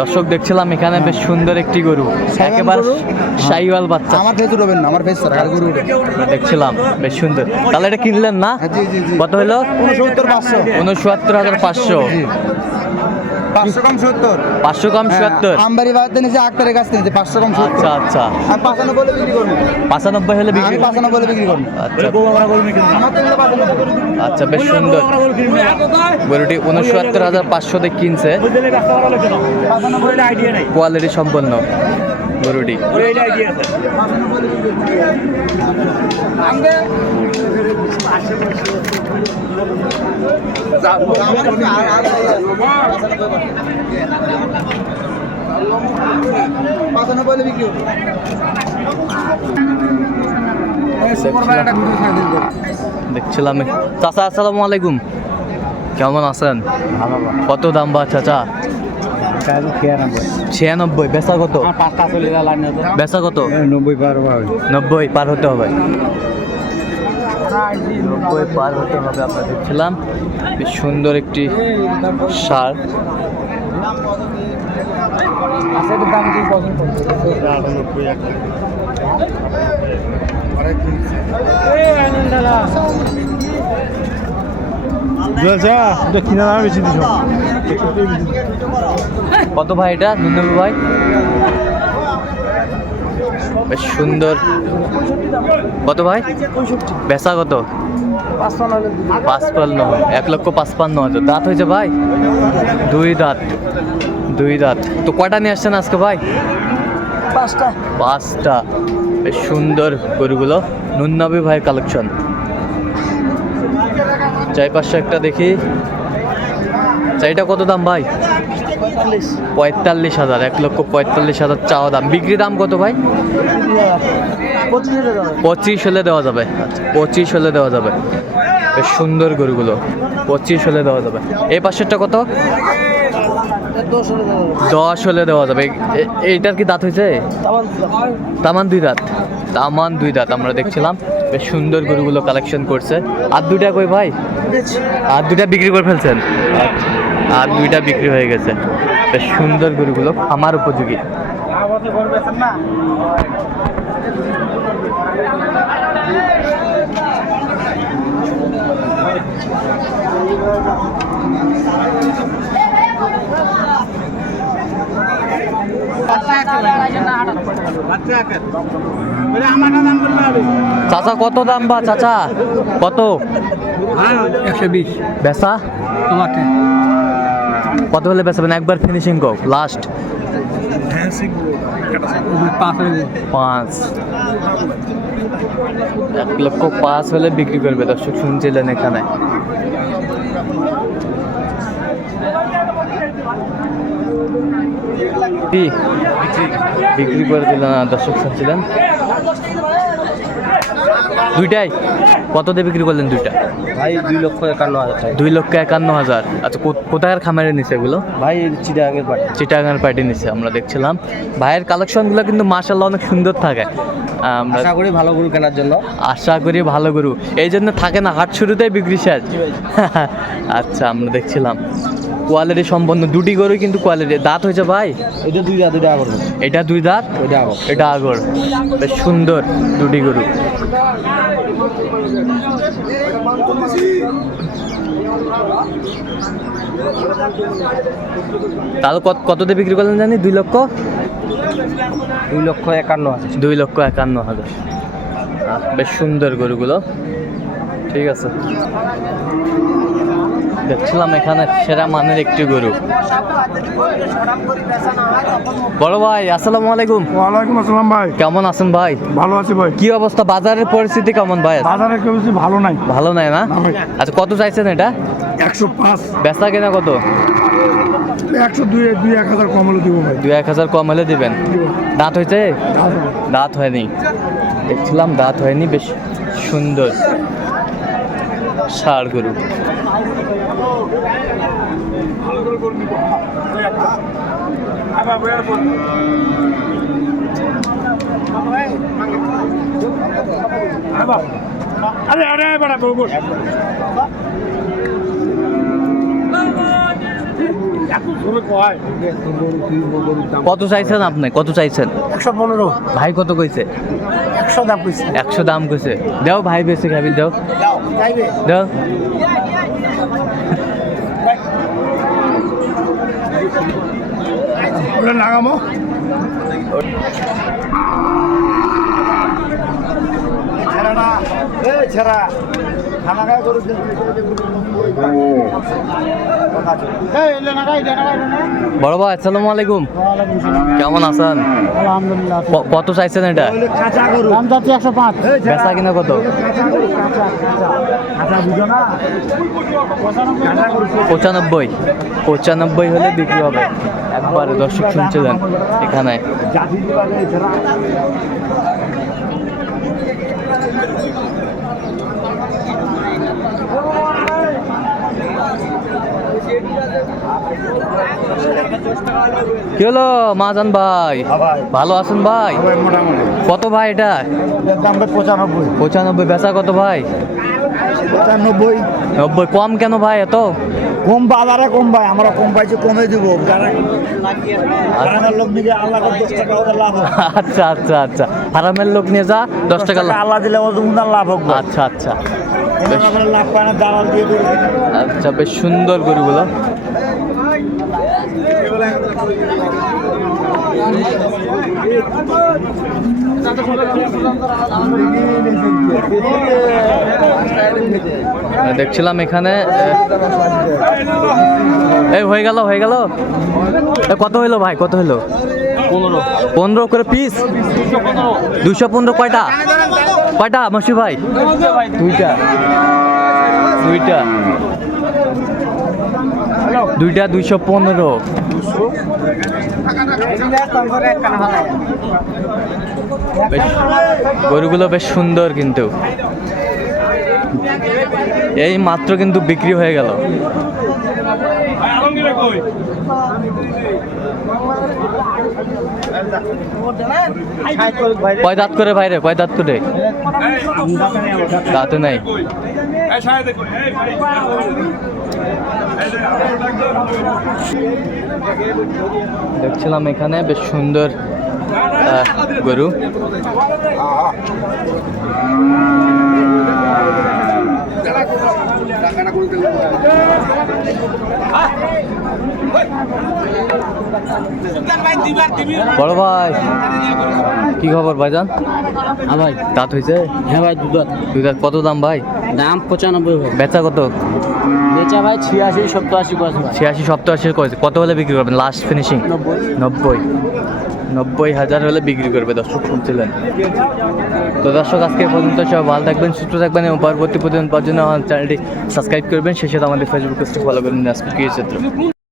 দর্শক দেখছিলাম এখানে বেশ সুন্দর একটি গরু, একেবারে শাহিওয়াল বাচ্চা। আমার ফেস উঠবেন না, আমার ফেস গরু উঠে দেখছিলাম বেশ সুন্দর। তাহলে এটা কিনলেন না? জি জি জি। কত হলো? 69,500। 500 কম 70। 500 কম 70। আমবাড়ি বাজার নিচে আক্তারের কাছ থেকে 500 কম 70। আচ্ছা আচ্ছা, আমি 95 বলে বিক্রি করব। 95 হলে বিক্রি? আমি 95 বলে বিক্রি করব। আচ্ছা আমার তো 95। আচ্ছা, বেশ সুন্দর গরুটি। 69,500 দিয়ে কিনছে, কোয়ালিটি সম্পন্ন গরুটি। দেখছিলাম। চাচা আসসালামু আলাইকুম, কেমন আছেন? কত দাম বা চাচা? 96। বেচা কত? বেচা কত? 90 পার হতে হবে। 90 পার হতে হবে। আমরা দেখছিলাম বেশ সুন্দর একটি সার। কত ভাই এটা? 99 ভাই, বেশ সুন্দর। কত ভাই? বেচা কত? 55। 1,55,000। দাঁত হয়েছে ভাই? দুই দাঁত। তো কয়টা নিয়ে আসছেন আজকে ভাই? 5টা। বেশ সুন্দর গরুগুলো, নুননবী ভাইয়ের কালেকশন। চাই 500 একটা দেখি। চাইটা কত দাম ভাই? 45,000। 1,45,000 চাওয়া দাম। বিক্রি দাম কত ভাই? 25 হলে দেওয়া যাবে। আচ্ছা, 25 হলে দেওয়া যাবে। বেশ সুন্দর গরুগুলো, 25 হলে দেওয়া যাবে। এই পাশেরটা কত? 10 হলে দেওয়া যাবে। এইটার কি দাঁত হয়েছে? তামান দুই দাঁত। আমরা দেখছিলাম বেশ সুন্দর গরুগুলো কালেকশন করছে। আর দুইটা কই ভাই? আর দুইটা বিক্রি করে ফেলছেন? আর দুইটা বিক্রি হয়ে গেছে। বেশ সুন্দর গরুগুলো, আমার উপযোগী। চাচা কত দাম বা চাচা? কত? 120। বেচা তোমাকে কত হলে বেচাবেন? একবার ফিনিশিং কোক লাস্ট। 5। 1,05,000 হলে বিক্রি করবে। দর্শক শুনছিলেন এখানে। বিক্রি করে দিল না, দর্শক শুনছিলেন। দুইটাই কত দিয়ে বিক্রি করলেন? দুইটা ভাই 2,51,000। 2,51,000। আচ্ছা, কোথাকার খামারে নিছে এগুলো? ভাই চিটাগাঙের পার্টি নিছে। আমরা দেখছিলাম ভাইয়ের কালেকশনগুলো কিন্তু মাশাআল্লাহ অনেক সুন্দর থাকে। আমরা আশা করি ভালো গরু কেনার জন্য। আশা করি ভালো গরু, এই জন্য থাকে না হাট শুরুতেই বিক্রি শেষ। আচ্ছা, আমরা দেখছিলাম কোয়ালিটি সম্পন্ন দুটি গরু, কিন্তু কোয়ালিটি। দাঁত হয়েছে ভাই? এটা 2 দাঁত, এটা আগর। এটা 2 দাঁত, এটা আগর। বেশ সুন্দর দুটি গরু। তাহলে কত দিয়ে বিক্রি করলেন জানি? 2,51,000। 2,51,000। বেশ সুন্দর গরুগুলো। ঠিক আছে, দেখছিলাম এখানে সেরা মানের একটি গরু। বড় ভাই আসসালামু আলাইকুম। ওয়ালাইকুম আসসালাম ভাই। কেমন আছেন ভাই? ভালো আছি ভাই। কি অবস্থা? বাজারের পরিস্থিতি কেমন ভাই? বাজারে কেউ বেশি ভালো নাই। ভালো নাই না? না ভাই। আচ্ছা, কত চাইছেন এটা? 105। বেচা কেনা কত? 102, 1,000 কম হলে দিব ভাই। 2,000 কম হলে দিবেন। দাঁত হয়েছে? দাঁত হয়নি। দেখছিলাম দাঁত হয়নি। বেশ সুন্দর ষাড় গরু। আরে আরে বড় বড় কত চাইছেন আপনি, কত চাইছেন? 115। ভাই কত কইছে? 100 দাম কইছে। 100 দাম কইছে। দাও ভাই বেশি খাবি, দাও চাইবে দাও। ওটা লাগামো। ছেড়া খানা খায় গরু বড় ভাই আসসালামু আলাইকুম, কেমন আছেন? আলহামদুলিল্লাহ। কত চাইছেন এটা? কাঁচা গরু দাম যাচ্ছে 105। বেচা কিনা কত? কাঁচা বুঝো না, 95। 95 হলে বিক্রি হবে। একবারে দর্শক শুনছিলেন এখানে। কি হলো মাজান ভাই, ভালো আছেন ভাই? মোটামুটি কত ভাই এটা? দাম 95। 95। বেচা কত ভাই? 95। 90। কম কেন ভাই এত? কম বাজারে কম ভাই, আমরা কম পাইছি, কমে দিব। গ্রামের লোক দিকে আল্লাহ 10 টাকা ওদের লাভ হবে। আচ্ছা আচ্ছা আচ্ছা, হারামের লোক নিয়ে যা 10 টাকা আল্লাহ দিলে ওদের উনার লাভ হবে। আচ্ছা আচ্ছা আমরা লাভ পায় না, দালাল দিয়ে গরু কিনি। আচ্ছা, বেশ সুন্দর গরুগুলো। দেখছিলাম এখানে। এই হয়ে গেল হয়ে গেল। কত হইলো ভাই, কত হইলো? 15 করে পিস। 215। কয়টা কয়টা মশি ভাই? দুইটা দুইটা দুইটা 215। গরুগুলো বেশ সুন্দর, কিন্তু এই মাত্র কিন্তু বিক্রি হয়ে গেল। কয় দাঁত করে ভাই রে, কয় দাঁত করে? দাঁতে নাই। দেখছিলাম এখানে বেশ সুন্দর গরু। বড় ভাই কি খবর ভাইজান? হ্যাঁ ভাই। দাঁত হয়েছে? হ্যাঁ ভাই, দুধ দুই দাঁত। কত দাম ভাই? দাম 95 ভাই। বেচা কত? বেচা ভাই 86 87 করেছে ভাই। 86 87 করেছে। কত হলে বিক্রি করবেন লাস্ট ফিনিশিং? 90। 90,000 হলে বিক্রি করবে। দর্শক শুনছিলেন তো। দর্শক আজকে এই পর্যন্ত, সব ভালো থাকবেন, সুস্থ থাকবেন এবং পরবর্তী প্রতিদিন পাওয়ার জন্য আমার চ্যানেলটি সাবস্ক্রাইব করবেন। সেই সাথে আমাদের ফেসবুক পেজটি ফলো করবেন। আজকে কি চিত্র।